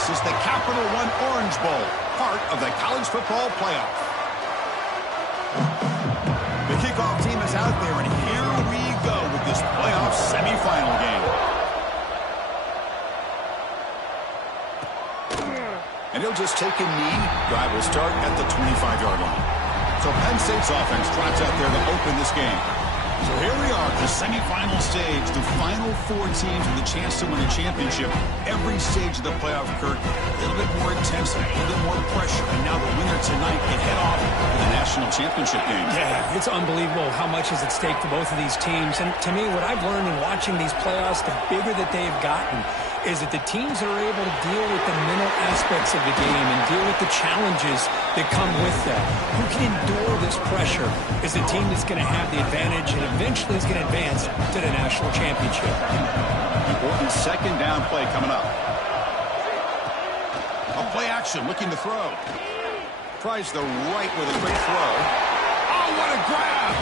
This is the Capital One Orange Bowl, part of the college football playoff. The kickoff team is out there, and here we go with this playoff semifinal game. And he'll just take a knee. Drive will start at the 25-yard line. So Penn State's offense trots out there to open this game. So here we are, the semifinal stage, the final four teams with a chance to win a championship. Every stage of the playoff, Kirk, a little bit more intensity, a little bit more pressure. And now the winner tonight can head off to the national championship game. Yeah, it's unbelievable how much is at stake for both of these teams. And to me, what I've learned in watching these playoffs, the bigger that they've gotten, is that the teams are able to deal with the mental aspects of the game and deal with the challenges that come with that. Who can endure this pressure is the team that's going to have the advantage and eventually is going to advance to the national championship. Important second down play coming up. A play action, looking to throw. Tries the right with a quick throw. Oh, what a grab!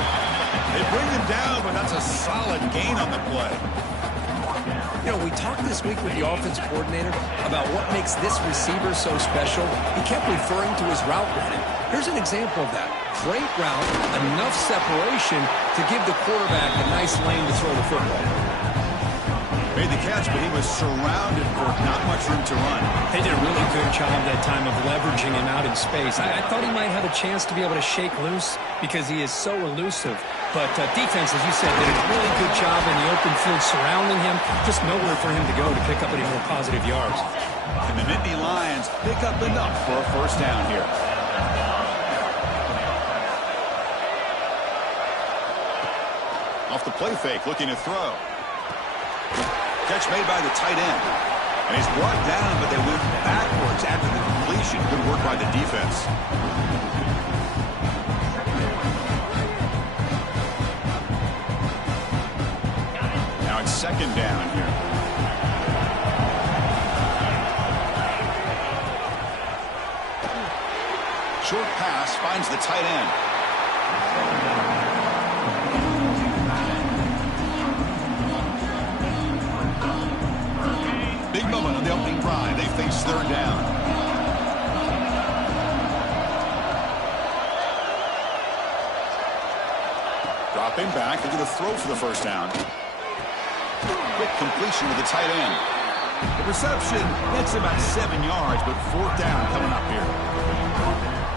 They bring him down, but that's a solid gain on the play. You know, we talked this week with the offensive coordinator about what makes this receiver so special. He kept referring to his route running. Here's an example of that. Great route, enough separation to give the quarterback a nice lane to throw the football. Made the catch, but he was surrounded for not much room to run. They did a really good job that time of leveraging him out in space. I thought he might have a chance to be able to shake loose because he is so elusive. But defense, as you said, did a really good job in the open field surrounding him. Just nowhere for him to go to pick up any more positive yards. And the Nittany Lions pick up enough for a first down here. Off the play fake, looking to throw. Catch made by the tight end. And he's brought down, but they went backwards after the completion. Good work by the defense. Now it's second down here. Short pass finds the tight end. Big moment on the opening drive. They face third down. Dropping back into the throw for the first down. Quick completion with the tight end. The reception gets about 7 yards, but fourth down coming up here.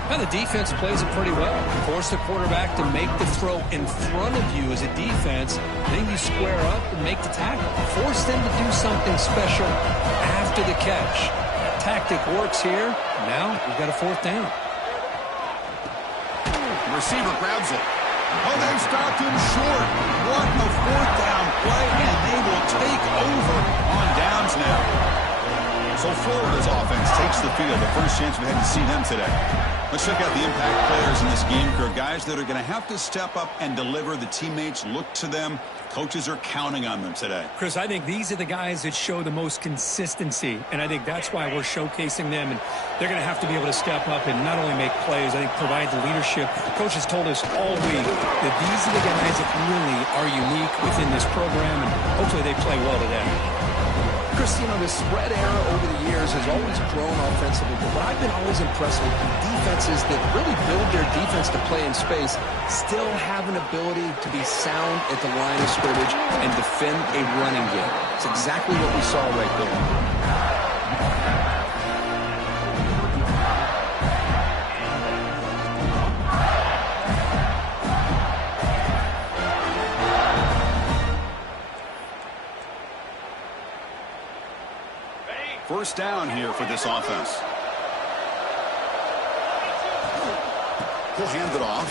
Now the defense plays it pretty well. Force the quarterback to make the throw in front of you as a defense. Then you square up and make the tackle. Force them to do something special after the catch. That tactic works here. Now we've got a fourth down. The receiver grabs it. Oh, they stopped him short. What a fourth down play, and they will take over on downs now. So Florida's offense takes the field. The first chance we had to see them today. Let's check out the impact players in this game, Kirk. Guys that are going to have to step up and deliver. The teammates look to them. Coaches are counting on them today. Chris, I think these are the guys that show the most consistency, and I think that's why we're showcasing them. And they're going to have to be able to step up and not only make plays, I think provide the leadership. Coaches told us all week that these are the guys that really are unique within this program, and hopefully they play well today. Chris, you know, the spread era over the years has always grown offensively, but what I've been always impressed with defenses that really build their defense to play in space still have an ability to be sound at the line of scrimmage and defend a running game. It's exactly what we saw right there. First down here for this offense. He'll hand it off.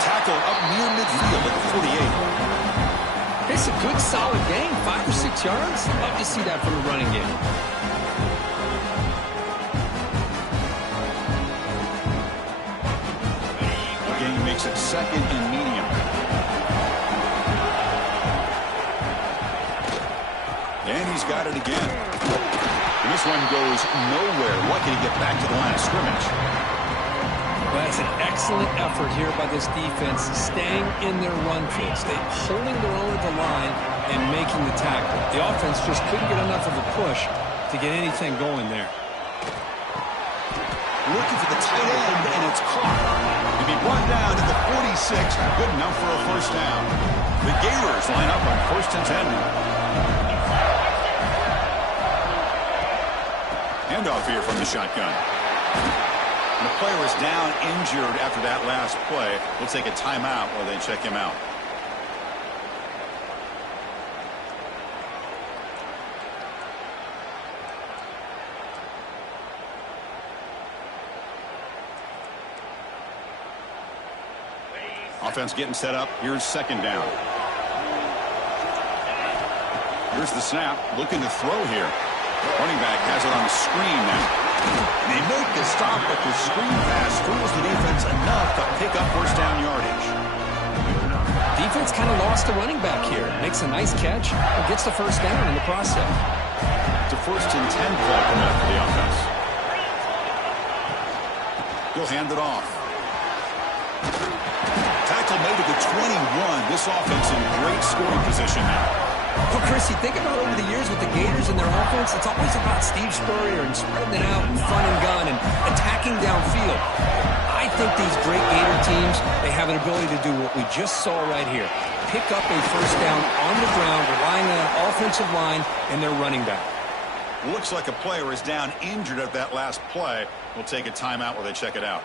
Tackle up near midfield at 48. It's a good, solid game. 5 or 6 yards. Love to see that from the running game. The game makes it second and medium. And he's got it again. And this one goes nowhere. Lucky to get back to the line of scrimmage. Well, that's an excellent effort here by this defense, staying in their run field, holding their own at the line and making the tackle. The offense just couldn't get enough of a push to to get anything going there. Looking for the tight end, and it's caught. To be brought down to the 46, good enough for a first down. The Gators line up on 1st and 10 now. Handoff here from the shotgun. And the player is down injured after that last play. We'll take a timeout while they check him out. Offense getting set up. Here's 2nd down. Here's the snap. Looking to throw here. Running back has it on the screen now. They make the stop, but the screen pass fools the defense enough to pick up 1st down yardage. Defense kind of lost the running back here. Makes a nice catch and gets the 1st down in the process. It's a 1st and 10 play coming up for the offense. He'll hand it off. Tackle made at the 21. This offense in great scoring position now. Well, Chris, you think about over the years with the Gators and their offense, it's always about Steve Spurrier and spreading it out and fun and gun and attacking downfield. I think these great Gator teams, they have an ability to do what we just saw right here. Pick up a 1st down on the ground, relying on an offensive line and their running back. Looks like a player is down injured at that last play. We'll take a timeout while they check it out.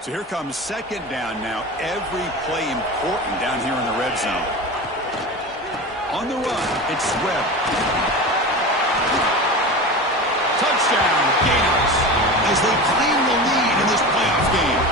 So here comes 2nd down now. Every play important down here in the red zone. On the run, it's Webb. Touchdown, Gators, as they claim the lead in this playoff game.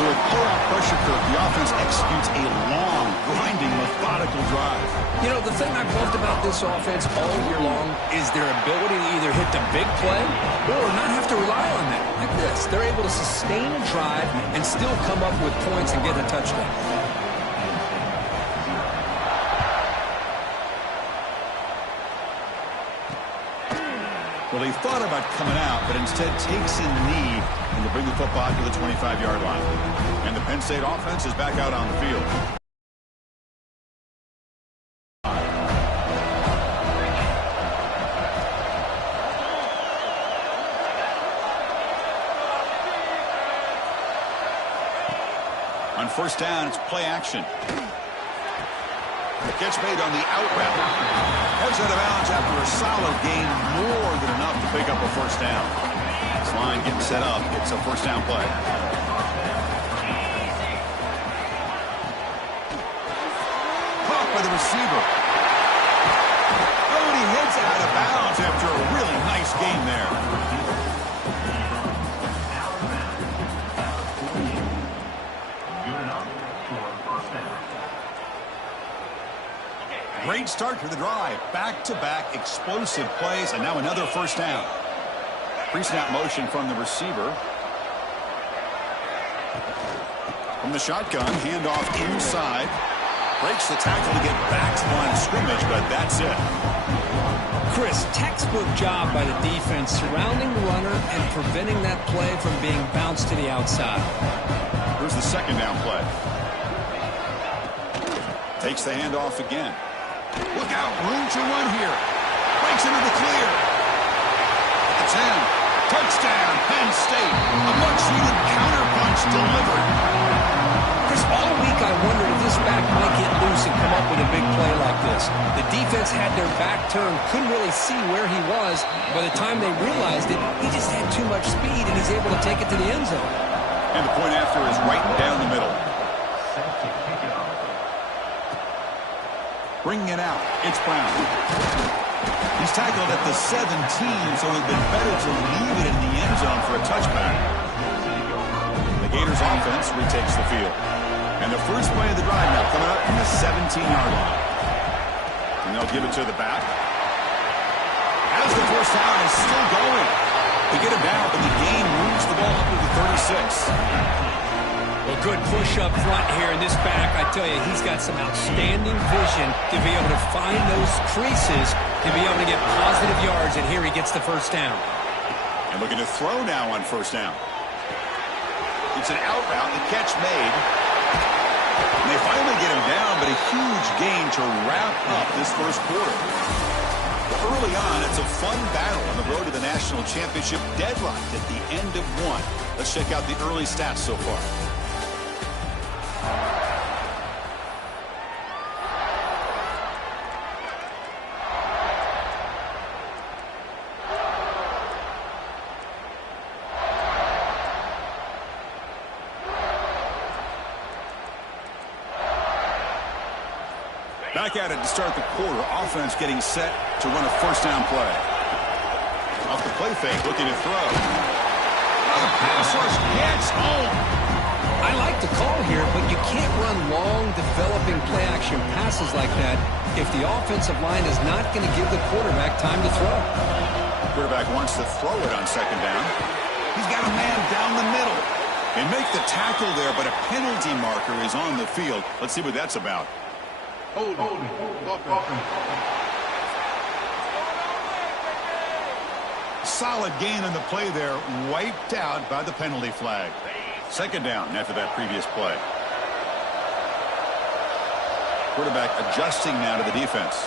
So with blowout pressure curve, the offense executes a long, grinding, methodical drive. You know, the thing I've loved about this offense all year long is their ability to either hit the big play or not have to rely on that. Like this, they're able to sustain a drive and still come up with points and get a touchdown. Well, he thought about coming out, but instead takes in the knee and to bring the football to the 25-yard line. And the Penn State offense is back out on the field. On 1st down, it's play action. The catch made on the out route. Heads out of bounds after a solid gain, more than enough to pick up a 1st down. This line getting set up. It's a 1st down play. Caught by the receiver. Oh, and he heads out of bounds after a really nice game there. Great start to the drive. Back-to-back explosive plays, and now another 1st down. Pre-snap motion from the receiver. From the shotgun, handoff inside. Breaks the tackle to get back to the line of scrimmage, but that's it. Chris, textbook job by the defense surrounding the runner and preventing that play from being bounced to the outside. Here's the 2nd down play. Takes the handoff again. Look out, room to run here. Breaks into the clear. At the 10. Touchdown, Penn State. A much-needed counterpunch delivered. Chris, all week I wondered if this back might get loose and come up with a big play like this. The defense had their back turned, couldn't really see where he was. By the time they realized it, he just had too much speed, and he's able to take it to the end zone. And the point after is right down the middle. Bringing it out, it's Brown. He's tackled at the 17, so it would have been better to leave it in the end zone for a touchback. The Gators offense retakes the field. And the first play of the drive now coming up from the 17-yard line. And they'll give it to the back. As the 1st down is still going. They get him down, but the game moves the ball up to the 36. Well, good push up front here in this back. I tell you, he's got some outstanding vision to be able to find those creases, to be able to get positive yards, and here he gets the first down. And looking to throw now on first down. It's an out route, the catch made. And they finally get him down, but a huge gain to wrap up this first quarter. Early on, it's a fun battle on the road to the national championship, deadlocked at the end of one. Let's check out the early stats so far. Back at it to start the quarter. Offense getting set to run a first down play. Off the play fake, looking to throw. The pass rush gets home. I like the call here, but you can't run long, developing play-action passes like that if the offensive line is not going to give the quarterback time to throw. Quarterback wants to throw it on second down. He's got a man down the middle. They make the tackle there, but a penalty marker is on the field. Let's see what that's about. Solid gain in the play there, wiped out by the penalty flag. Second down after that previous play. Quarterback adjusting now to the defense.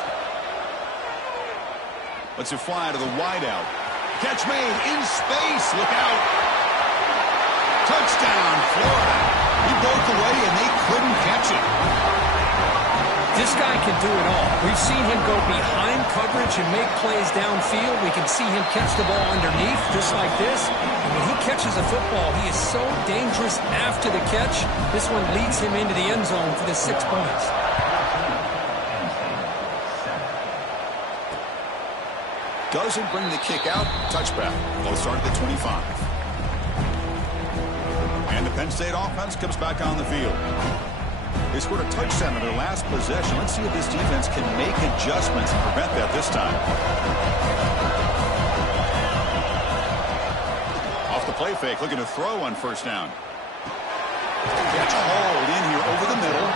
Lets it fly to the wideout. Catch made in space. Look out. Touchdown, Florida. He broke away and they couldn't catch it. This guy can do it all. We've seen him go behind coverage and make plays downfield. We can see him catch the ball underneath, just like this. And when he catches a football, he is so dangerous after the catch. This one leads him into the end zone for the 6 points. Doesn't bring the kick out. Touchback. They'll start at the 25. And the Penn State offense comes back on the field. They scored a touchdown in their last possession. Let's see if this defense can make adjustments and prevent that this time. Off the play fake, looking to throw on first down. Catch hauled in here over the middle.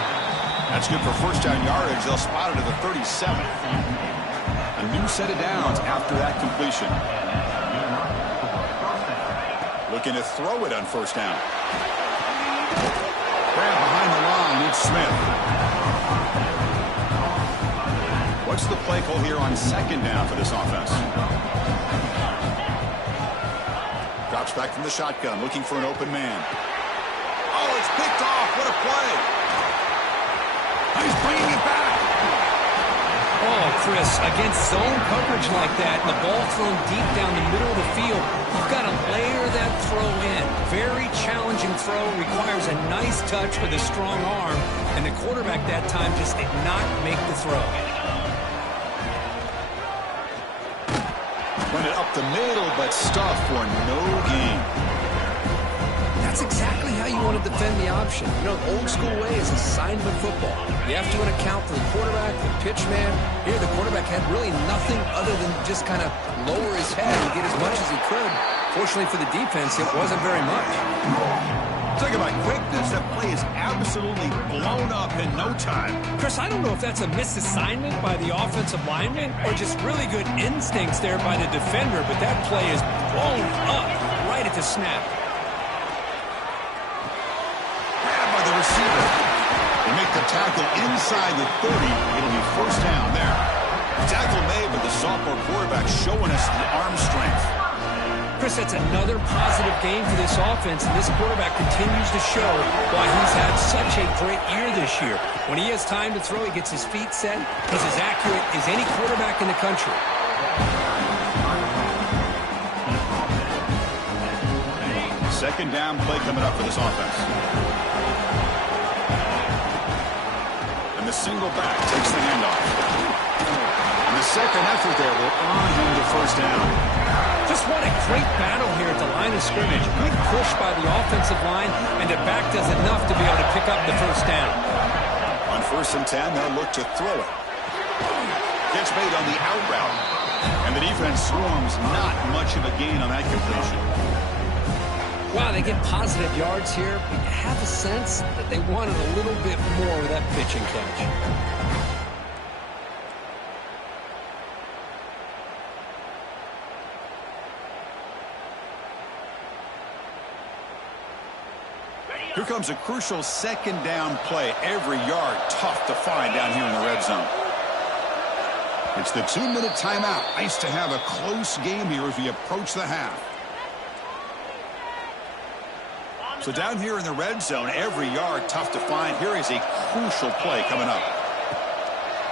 That's good for first down yardage. They'll spot it at the 37. A new set of downs after that completion. Looking to throw it on first down. Grab behind the line, it's Smith. What's the play call here on second down for this offense? Drops back from the shotgun, looking for an open man. Oh, it's picked off. What a play. He's bringing it back. Oh, Chris, against zone coverage like that, and the ball thrown deep down the middle of the field, you've got to layer that throw in. Very challenging throw, requires a nice touch with a strong arm, and the quarterback that time just did not make the throw. Run it up the middle, but stuff for no gain. That's exactly how you want to defend the option. You know, old school way is assignment football. You have to account for the quarterback, the pitch man. Here, the quarterback had really nothing other than just kind of lower his head and get as much as he could. Fortunately for the defense, it wasn't very much. Talk about quickness. That play is absolutely blown up in no time. Chris, I don't know if that's a misassignment by the offensive lineman or just really good instincts there by the defender, but that play is blown up right at the snap. The receiver. They make the tackle inside the 30. It'll be first down there. Tackle made, but the sophomore quarterback showing us the arm strength. Chris, that's another positive game for this offense, and this quarterback continues to show why he's had such a great year this year. When he has time to throw, he gets his feet set. He's as accurate as any quarterback in the country. Second down play coming up for this offense. The single back takes the handoff. And the second effort there will earn him the first down. Just what a great battle here at the line of scrimmage. Good push by the offensive line, and the back does enough to be able to pick up the first down. On 1st and 10, they'll look to throw it. Catch made on the out route. And the defense swarms not much of a gain on that completion. Wow, they get positive yards here, but you have a sense that they wanted a little bit more with that pitch and catch. Here comes a crucial second down play. Every yard tough to find down here in the red zone. It's the 2-minute timeout. Nice to have a close game here as we approach the half. So down here in the red zone, every yard tough to find. Here is a crucial play coming up.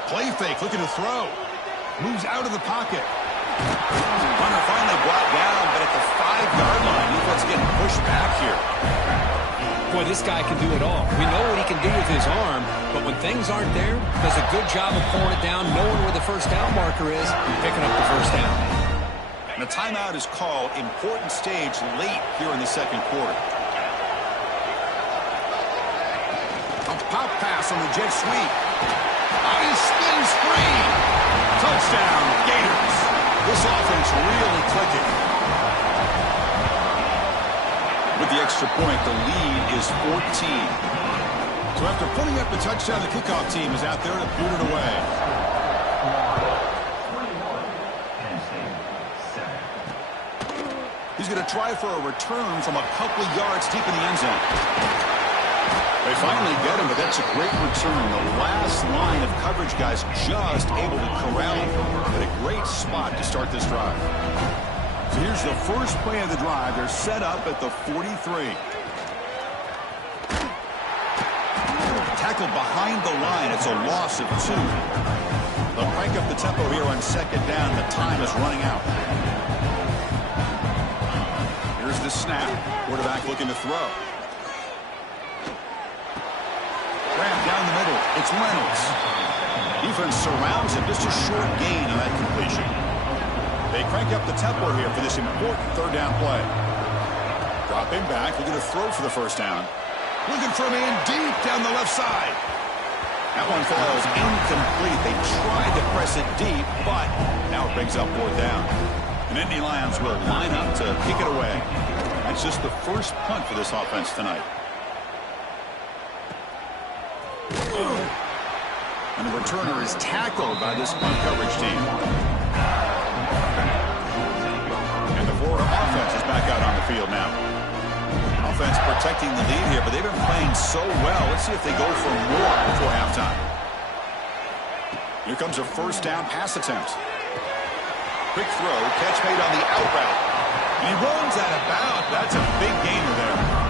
Play fake, looking to throw. Moves out of the pocket. Hunter finally brought down, but at the 5-yard line, defense getting pushed back here. Boy, this guy can do it all. We know what he can do with his arm, but when things aren't there, does a good job of pulling it down, knowing where the first down marker is, and picking up the first down. And a timeout is called. Important stage late here in the second quarter. A pop pass on the jet sweep. He spins free. Touchdown, Gators. This offense really clicking. With the extra point, the lead is 14. So after putting up the touchdown, the kickoff team is out there to boot it away. He's going to try for a return from a couple of yards deep in the end zone. They finally get him, but that's a great return. The last line of coverage guys just able to corral him at a great spot to start this drive. So here's the first play of the drive. They're set up at the 43. Tackled behind the line. It's a loss of 2. They'll crank up the tempo here on second down. The time is running out. Here's the snap. Quarterback looking to throw. Grab down the middle. It's Reynolds. Defense surrounds him. Just a short gain on that completion. They crank up the tempo here for this important third down play. Dropping back, looking to throw for the first down. Looking for a man deep down the left side. That one falls incomplete. They tried to press it deep, but now it brings up 4th down. And Indy Lions will line up to kick it away. It's just the first punt for this offense tonight. And the returner is tackled by this punt coverage team. And the Florida offense is back out on the field now. Offense protecting the lead here, but they've been playing so well. Let's see if they go for more before halftime. Here comes a first down pass attempt. Quick throw, catch made on the out route. And he runs out of bounds. That's a big gainer there.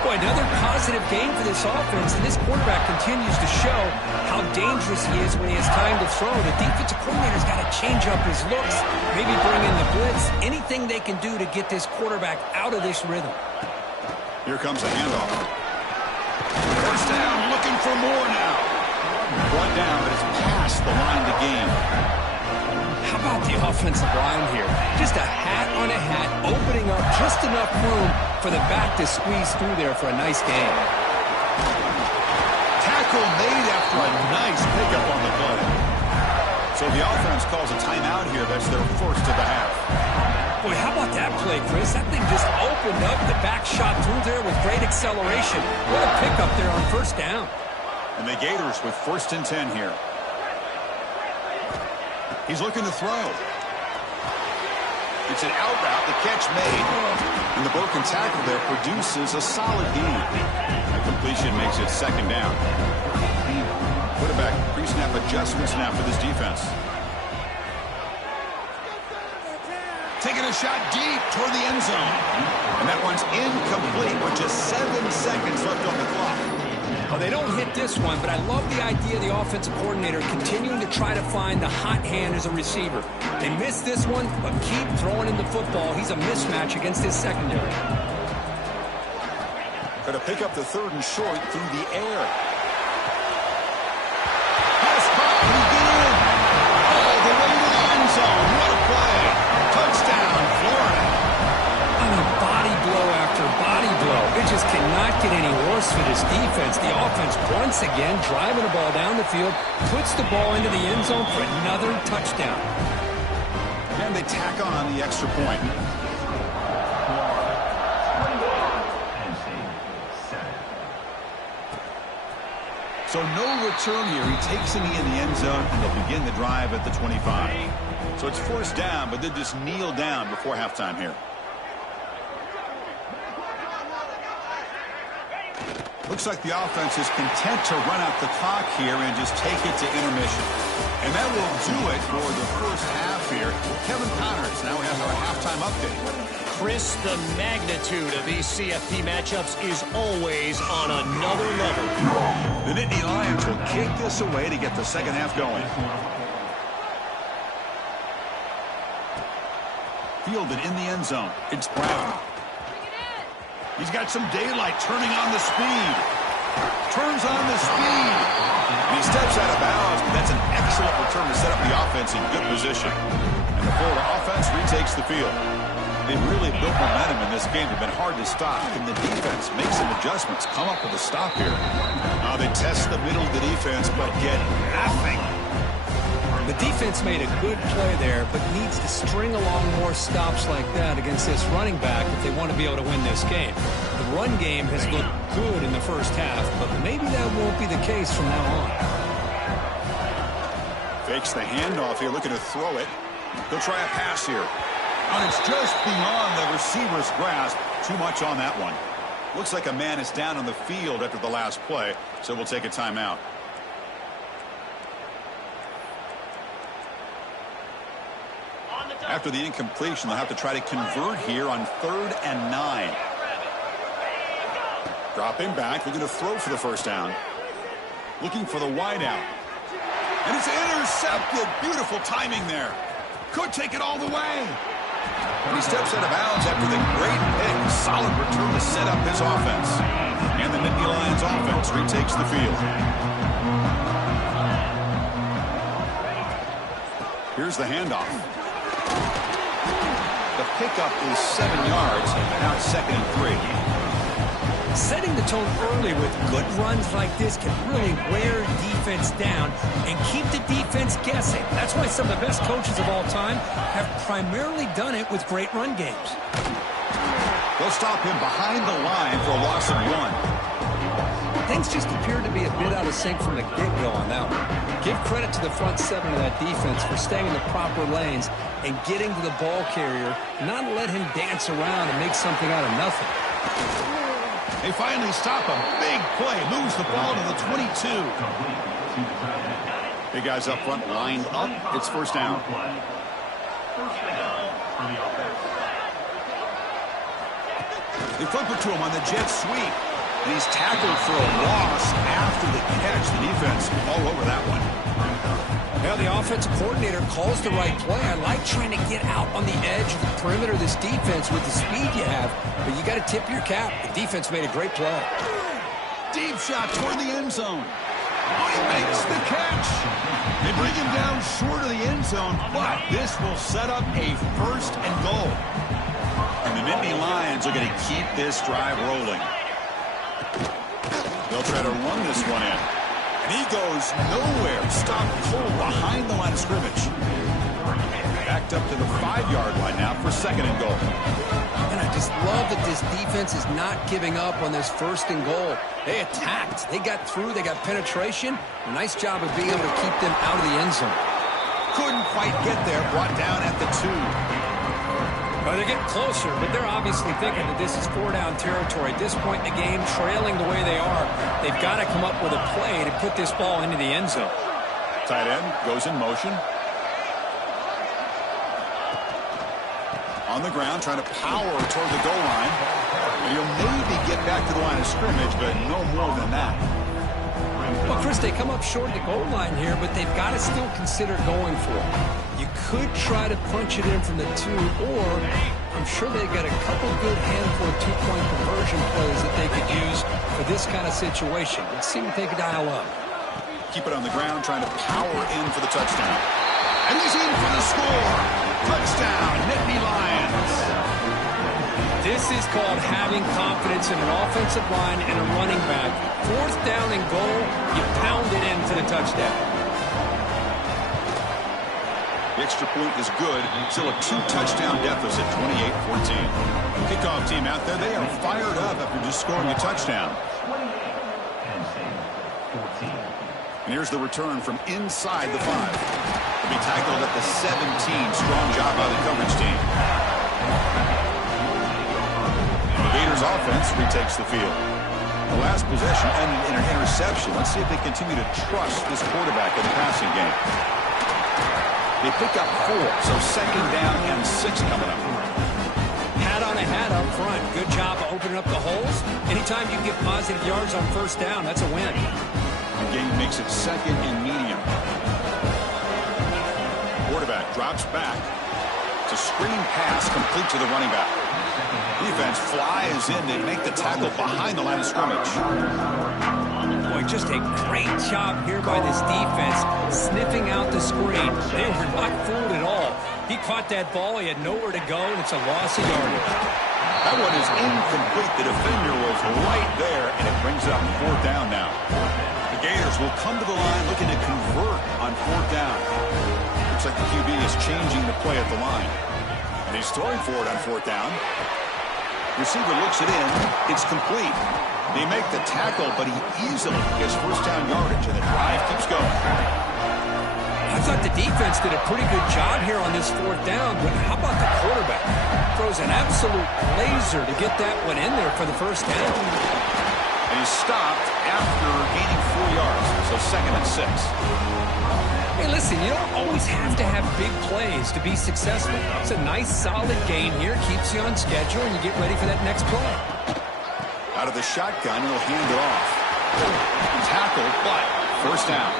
Boy, another positive game for this offense, and this quarterback continues to show how dangerous he is when he has time to throw. The defensive coordinator's got to change up his looks, maybe bring in the blitz, anything they can do to get this quarterback out of this rhythm. Here comes the handoff. First down, looking for more now. Brought down, but it's past the line to gain. How about the offensive line here? Just a hat on a hat, opening up just enough room for the back to squeeze through there for a nice gain. Tackle made after a nice pickup on the play. So the offense calls a timeout here. That's their first of the half. Boy, how about that play, Chris? That thing just opened up. The back shot through there with great acceleration. What a pickup there on first down. And the Gators with 1st and 10 here. He's looking to throw. It's an out route. The catch made. And the broken tackle there produces a solid gain. A completion makes it 2nd down. Quarterback pre-snap adjustments now for this defense. Taking a shot deep toward the end zone. And that one's incomplete with just 7 seconds left on the clock. Well, they don't hit this one, but I love the idea of the offensive coordinator continuing to try to find the hot hand as a receiver. They missed this one, but keep throwing in the football. He's a mismatch against his secondary. Going to pick up the 3rd and short through the air. Pass caught. He get in. All the way to the end zone. What a play. Touchdown, Florida. I mean, body blow after body blow. It just cannot get any worse for this defense. The offense once again driving the ball down the field, puts the ball into the end zone for another touchdown. And they tack on the extra point. So no return here. He takes it in the end zone, and they'll begin the drive at the 25. So it's first down, but they'll just kneel down before halftime here. Looks like the offense is content to run out the clock here and just take it to intermission. And that will do it for the first half here. Kevin Connors now has our halftime update. Chris, the magnitude of these CFP matchups is always on another level. The Nittany Lions will kick this away to get the second half going. Fielded in the end zone. It's Brown. He's got some daylight, turning on the speed. Turns on the speed. And he steps out of bounds, but that's an excellent return to set up the offense in good position. And the Florida offense retakes the field. They've really built momentum in this game. They've been hard to stop. And the defense makes some adjustments, come up with a stop here. Now they test the middle of the defense, but get nothing. The defense made a good play there, but needs to string along more stops like that against this running back if they want to be able to win this game. The run game has looked good in the first half, but maybe that won't be the case from now on. Fakes the handoff here, looking to throw it. He'll try a pass here. And it's just beyond the receiver's grasp. Too much on that one. Looks like a man is down on the field after the last play, so we'll take a timeout. After the incompletion, they'll have to try to convert here on 3rd and 9. Dropping back, looking to throw for the first down. Looking for the wideout. And it's intercepted. Beautiful timing there. Could take it all the way. And he steps out of bounds after the great pick. Solid return to set up his offense. And the Nittany Lions offense retakes the field. Here's the handoff. The pickup is 7 yards. Now it's 2nd and 3. Setting the tone early with good runs like this can really wear defense down and keep the defense guessing. That's why some of the best coaches of all time have primarily done it with great run games. They'll stop him behind the line for a loss of 1. Things just appeared to be a bit out of sync from the get-go on that one. Give credit to the front 7 of that defense for staying in the proper lanes and getting to the ball carrier, not let him dance around and make something out of nothing. They finally stop him. Big play. Moves the ball to the 22. Big guys up front lined up. It's first down. They flip it to him on the jet sweep. And he's tackled for a loss after the catch. The defense all over that one. Well, the offensive coordinator calls the right play. I like trying to get out on the edge of the perimeter of this defense with the speed you have, but you got to tip your cap. The defense made a great play. Deep shot toward the end zone. Oh, he makes the catch. They bring him down short of the end zone, but this will set up a 1st and goal. And the Nittany Lions are going to keep this drive rolling. They'll try to run this one in. And he goes nowhere. Stopped cold behind the line of scrimmage. Backed up to the 5-yard line now for 2nd and goal. And I just love that this defense is not giving up on this 1st and goal. They attacked. They got through. They got penetration. A nice job of being able to keep them out of the end zone. Couldn't quite get there. Brought down at the 2. Well, they're getting closer, but they're obviously thinking that this is 4-down territory. At this point in the game, trailing the way they are, they've got to come up with a play to put this ball into the end zone. Tight end goes in motion. On the ground, trying to power toward the goal line. And he'll maybe get back to the line of scrimmage, but no more than that. Well, Chris, they come up short of the goal line here, but they've got to still consider going for it. You could try to punch it in from the 2, or I'm sure they've got a couple good handful of 2-point conversion plays that they could use for this kind of situation. Let's see what they can dial up. Keep it on the ground, trying to power in for the touchdown. And he's in for the score. Touchdown, Nittany Lions. This is called having confidence in an offensive line and a running back. 4th down and goal, you pound it in for the touchdown. The extra point is good. Still a 2-touchdown deficit, 28-14. Kickoff team out there, they are fired up after just scoring a touchdown. 20, Penn State, 14. And here's the return from inside the 5. He'll be tackled at the 17. Strong job by the coverage team. And the Gators offense retakes the field. The last possession ended in an interception. Let's see if they continue to trust this quarterback in the passing game. They pick up 4, so 2nd down and 6 coming up. Hat on a hat up front. Good job of opening up the holes. Anytime you get positive yards on 1st down, that's a win. The game makes it 2nd and medium. Quarterback drops back. It's a screen pass complete to the running back. Defense flies in to make the tackle behind the line of scrimmage. Boy, just a great job here by this defense, sniffing out the screen. They were not fooled at all. He caught that ball. He had nowhere to go, and it's a loss of yardage. That one is incomplete. The defender was right there, and it brings up 4th down now. The Gators will come to the line looking to convert on 4th down. Looks like the QB is changing the play at the line. And he's throwing for it on 4th down. Receiver looks it in. It's complete. They make the tackle, but he easily gets 1st down yardage, and the drive keeps going. I thought the defense did a pretty good job here on this 4th down, but how about the quarterback? Throws an absolute laser to get that one in there for the 1st down. And he's stopped after gaining 4 yards, so 2nd and 6. Hey, listen, you don't always have to have big plays to be successful. It's a nice, solid gain here. Keeps you on schedule, and you get ready for that next play. Out of the shotgun, he'll hand it off. Tackled, but 1st down.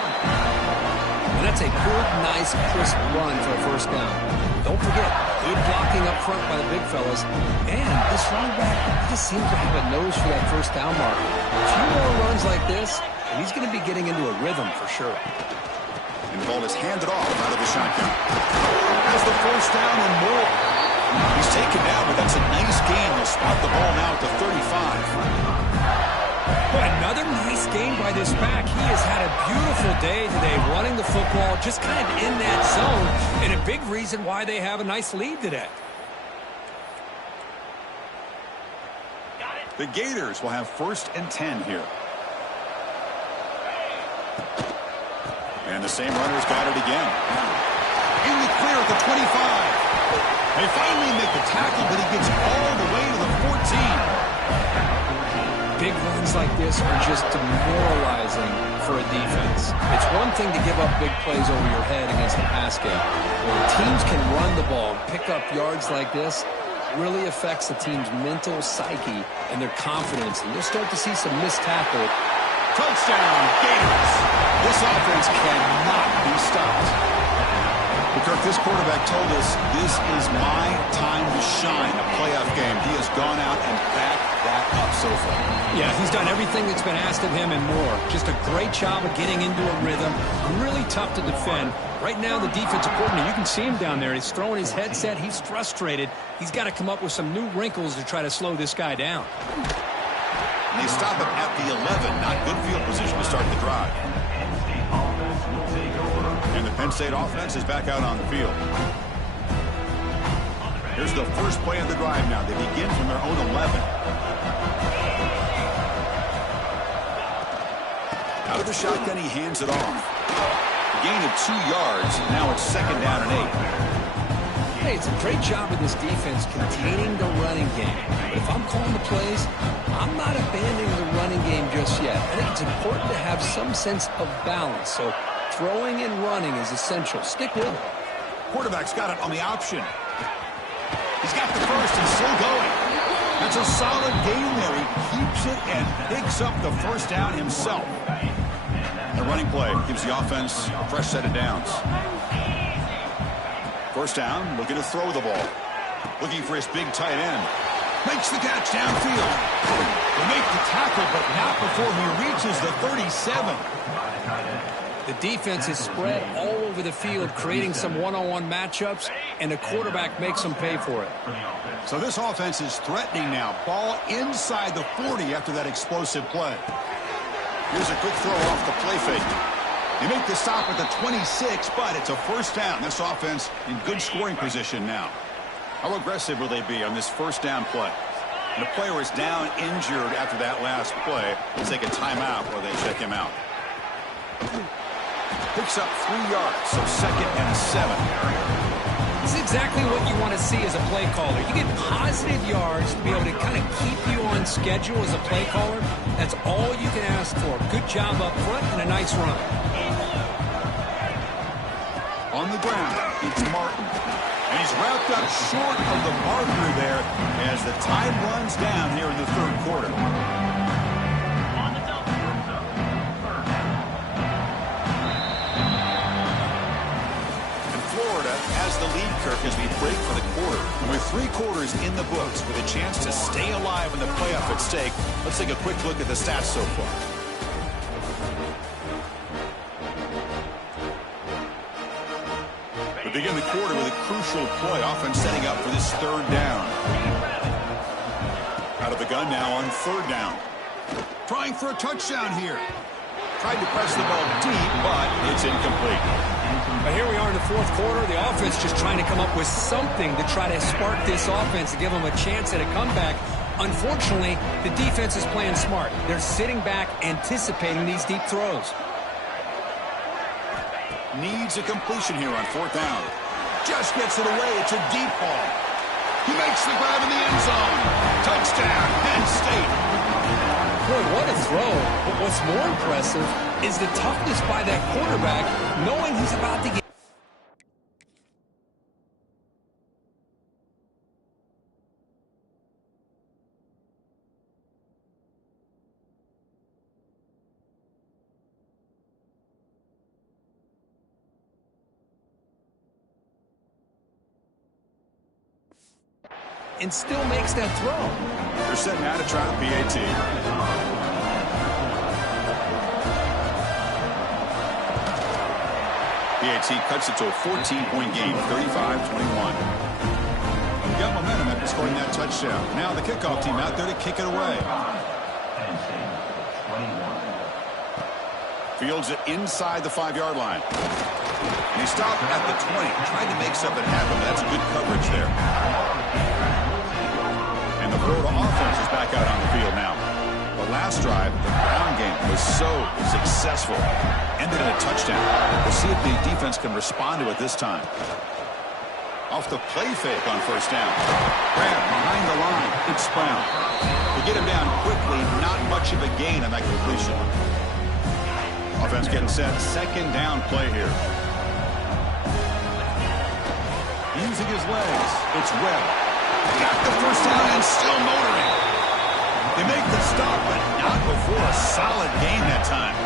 And that's a good, nice, crisp run for a 1st down. Don't forget, good blocking up front by the big fellas. And this running back just seems to have a nose for that 1st down marker. A few more runs like this, and he's going to be getting into a rhythm for sure. And the ball is handed off out of the shotgun. Has the 1st down and more. He's taken down, but that's a nice gain. They'll spot the ball now at the 35. Boy, another nice game by this back. He has had a beautiful day today running the football, just kind of in that zone, and a big reason why they have a nice lead today. The Gators will have 1st and 10 here. And the same runner's got it again. In the clear at the 25. They finally make the tackle, but he gets all the way to the 14. Big runs like this are just demoralizing for a defense. It's one thing to give up big plays over your head against the pass game. When teams can run the ball and pick up yards like this, it really affects the team's mental psyche and their confidence. And you'll start to see some missed tackle. Touchdown, Gators. This offense cannot be stopped. Kirk, this quarterback told us this is my time to shine, a playoff game. He has gone out and backed that up so far. Yeah, he's done everything that's been asked of him and more. Just a great job of getting into a rhythm. Really tough to defend. Right now, the defensive coordinator, you can see him down there. He's throwing his headset. He's frustrated. He's got to come up with some new wrinkles to try to slow this guy down. And they stop him at the 11. Not good field position to start the drive. And the Penn State offense is back out on the field. Here's the first play of the drive now. They begin from their own 11. Out of the shotgun, he hands it off. A gain of 2 yards. Now it's 2nd down and 8. Hey, it's a great job of this defense containing the running game. But if I'm calling the plays, I'm not abandoning the running game just yet. I think it's important to have some sense of balance. So throwing and running is essential. Stick with it. Quarterback's got it on the option. He's got the first and still going. That's a solid gain there. He keeps it and picks up the 1st down himself. The running play gives the offense a fresh set of downs. 1st down, looking to throw the ball. Looking for his big tight end. Makes the catch downfield. They make the tackle, but not before he reaches the 37. The defense is spread all over the field, creating some one-on-one matchups, and the quarterback makes them pay for it. So this offense is threatening now. Ball inside the 40 after that explosive play. Here's a quick throw off the play fake. They make the stop at the 26, but it's a 1st down. This offense in good scoring position now. How aggressive will they be on this 1st down play? And the player is down injured after that last play. Let's take a timeout while they check him out. Picks up 3 yards, so 2nd and 7. This is exactly what you want to see as a play caller. You get positive yards to be able to kind of keep you on schedule as a play caller. That's all you can ask for. Good job up front and a nice run. On the ground, it's Martin. And he's wrapped up short of the marker there as the time runs down here in the 3rd quarter. Has the lead, Kirk, as we break for the quarter. With 3 quarters in the books, with a chance to stay alive in the playoff at stake, let's take a quick look at the stats so far. We begin the quarter with a crucial play, often setting up for this 3rd down. Out of the gun now on 3rd down. Trying for a touchdown here. Tried to press the ball deep, but it's incomplete. But here we are in the 4th quarter. The offense just trying to come up with something to try to spark this offense to give them a chance at a comeback. Unfortunately, the defense is playing smart. They're sitting back, anticipating these deep throws. Needs a completion here on 4th down. Just gets it away. It's a deep ball. He makes the grab in the end zone. Touchdown, Penn State. Boy, what a throw. But what's more impressive is the toughness by that quarterback, knowing he's about to get... and still makes that throw. They're setting out to try the PAT. PAT cuts it to a 14-point game, 35-21. Got momentum after scoring that touchdown. Now the kickoff team out there to kick it away. Fields it inside the 5-yard line. And he stopped at the 20, trying to make something happen. That's good coverage there. And the Florida offense is back out on the field now. The last drive, the ground game, was so successful. Ended in a touchdown. We'll see if the defense can respond to it this time. Off the play fake on 1st down. Grab behind the line. It's Brown. To get him down quickly, not much of a gain on that completion. Offense getting set. 2nd down play here. Using his legs. It's Webb. Got the 1st down and still motoring. They make the stop, but not before a solid gain that time.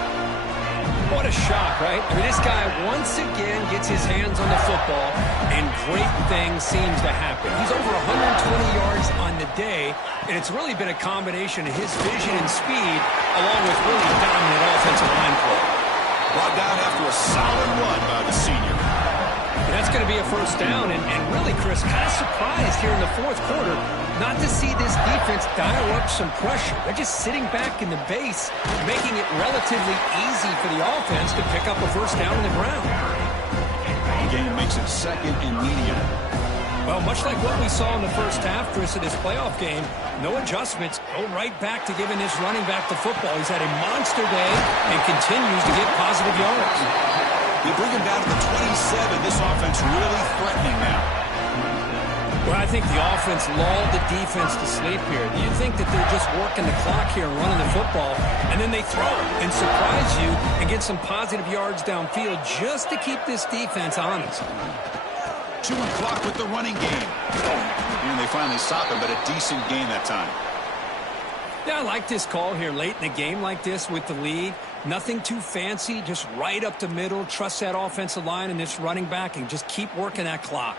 What a shock, right? I mean, this guy once again gets his hands on the football, and great things seems to happen. He's over 120 yards on the day, and it's really been a combination of his vision and speed, along with really dominant offensive line play. Brought down after a solid run by the senior. That's going to be a 1st down, and really, Chris, kind of surprised here in the 4th quarter not to see this defense dial up some pressure. They're just sitting back in the base, making it relatively easy for the offense to pick up a 1st down on the ground. The game makes it 2nd and medium. Well, much like what we saw in the 1st half, Chris, of this playoff game, no adjustments, go right back to giving this running back the football. He's had a monster day and continues to get positive yards. They bring him down to the 27. This offense really threatening now. Well, I think the offense lulled the defense to sleep here. You think that they're just working the clock here and running the football, and then they throw and surprise you and get some positive yards downfield just to keep this defense honest. Chewing clock with the running game. And they finally stop him, but a decent gain that time. Yeah, I like this call here late in a game like this with the lead. Nothing too fancy, just right up the middle. Trust that offensive line and this running back and just keep working that clock.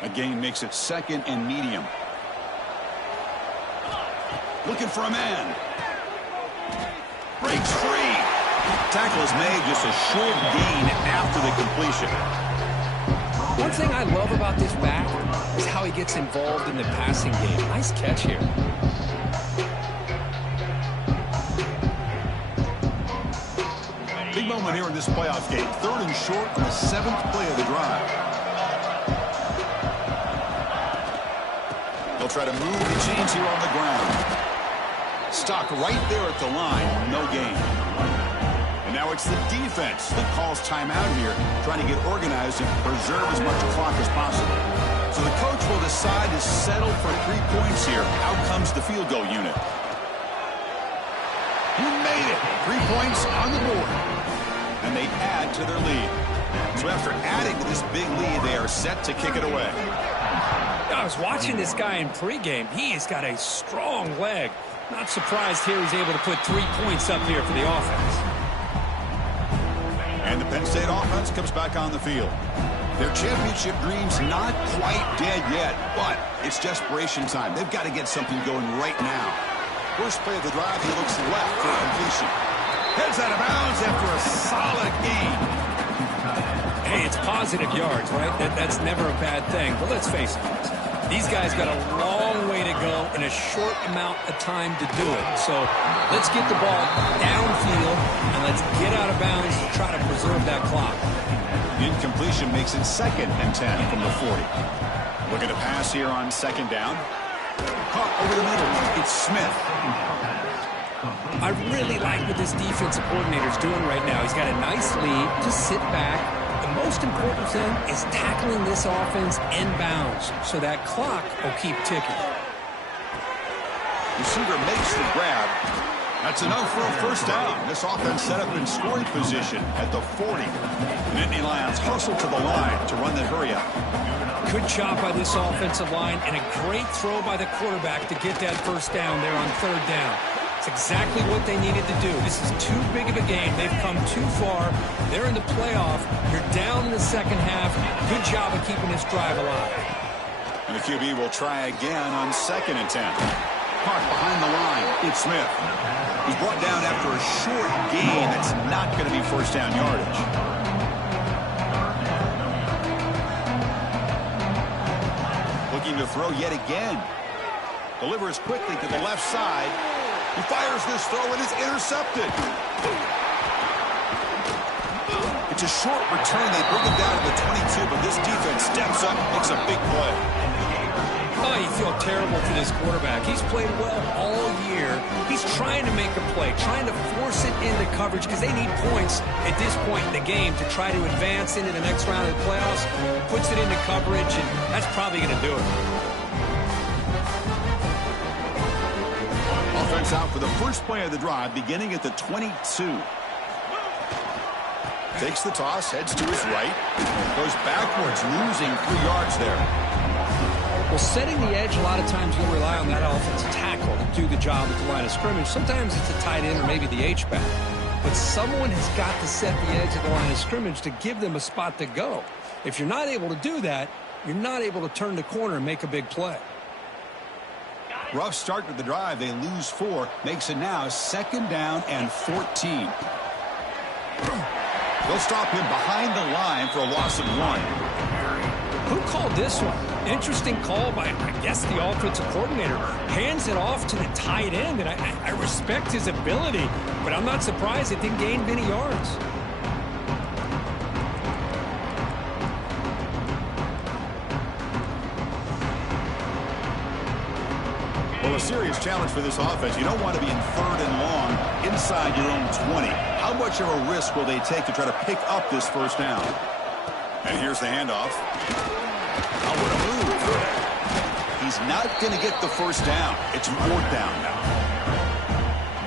A gain makes it 2nd and medium. Looking for a man. Breaks free. Tackle is made, just a short gain after the completion. One thing I love about this back is how he gets involved in the passing game. Nice catch here. Big moment here in this playoff game. 3rd and short on the 7th play of the drive. They'll try to move the chains here on the ground. Stuck right there at the line. No gain. And now it's the defense that calls timeout here, trying to get organized and preserve as much clock as possible. So the coach will decide to settle for 3 points here. Out comes the field goal unit. You made it. 3 points on the board. And they add to their lead. So after adding to this big lead, they are set to kick it away. I was watching this guy in pregame. He has got a strong leg. Not surprised here he's able to put 3 points up here for the offense. And the Penn State offense comes back on the field. Their championship dreams not quite dead yet, but it's desperation time. They've got to get something going right now. First play of the drive, he looks left for completion. Heads out of bounds after a solid gain. Hey, it's positive yards, right? That's never a bad thing. But let's face it, these guys got a long way to go in a short amount of time to do it. So let's get the ball downfield, and let's get out of bounds to try to preserve that clock. Incompletion makes it 2nd and 10 from the 40. Looking to pass here on 2nd down. Caught over the middle. It's Smith. I really like what this defensive coordinator's doing right now. He's got a nice lead. Just sit back. The most important thing is tackling this offense inbounds so that clock will keep ticking. Receiver makes the grab. That's enough for a first down. This offense set up in scoring position at the 40. The Nittany Lions hustle to the line to run the hurry up. Good job by this offensive line and a great throw by the quarterback to get that first down there on 3rd down. It's exactly what they needed to do. This is too big of a game. They've come too far. They're in the playoff. You're down in the second half. Good job of keeping this drive alive. And the QB will try again on 2nd and 10. Parked behind the line. It's Smith. He's brought down after a short gain. That's not going to be first down yardage. Looking to throw yet again. Delivers quickly to the left side. He fires this throw and it's intercepted. It's a short return. They bring him down to the 22, but this defense steps up and makes a big play. Oh, you feel terrible for this quarterback. He's played well all year. He's trying to make a play, trying to force it into coverage because they need points at this point in the game to try to advance into the next round of the playoffs. Puts it into coverage, and that's probably going to do it. Offense out for the first play of the drive, beginning at the 22. Takes the toss, heads to his right. Goes backwards, losing 3 yards there. Well, setting the edge, a lot of times you'll rely on that offensive tackle to do the job at the line of scrimmage. Sometimes it's a tight end or maybe the H-back. But someone has got to set the edge of the line of scrimmage to give them a spot to go. If you're not able to do that, you're not able to turn the corner and make a big play. Rough start to the drive. They lose 4. Makes it now 2nd down and 14. They'll stop him behind the line for a loss of 1. Who called this one? Interesting call by, I guess, the offensive coordinator. Hands it off to the tight end, and I respect his ability, but I'm not surprised it didn't gain many yards. Well, a serious challenge for this offense. You don't want to be in 3rd and long inside your own 20. How much of a risk will they take to try to pick up this first down? And here's the handoff. Oh, what a move. He's not going to get the first down. It's 4th down now.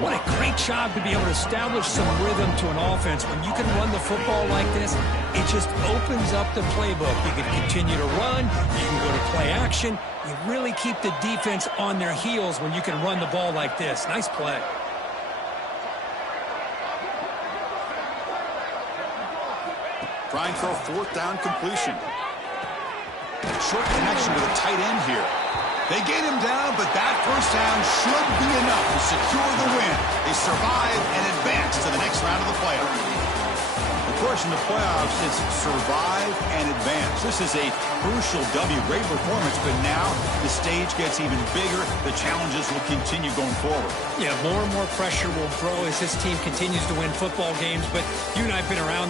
What a great job to be able to establish some rhythm to an offense. When you can run the football like this, it just opens up the playbook. You can continue to run. You can go to play action. You really keep the defense on their heels when you can run the ball like this. Nice play. Trying for a 4th down completion. Short connection to the tight end here. They get him down, but that first down should be enough to secure the win. They survive and advance to the next round of the playoffs. Of course, in the playoffs, it's survive and advance. This is a crucial W. Great performance, but now the stage gets even bigger. The challenges will continue going forward. Yeah, more and more pressure will grow as this team continues to win football games, but you and I have been around this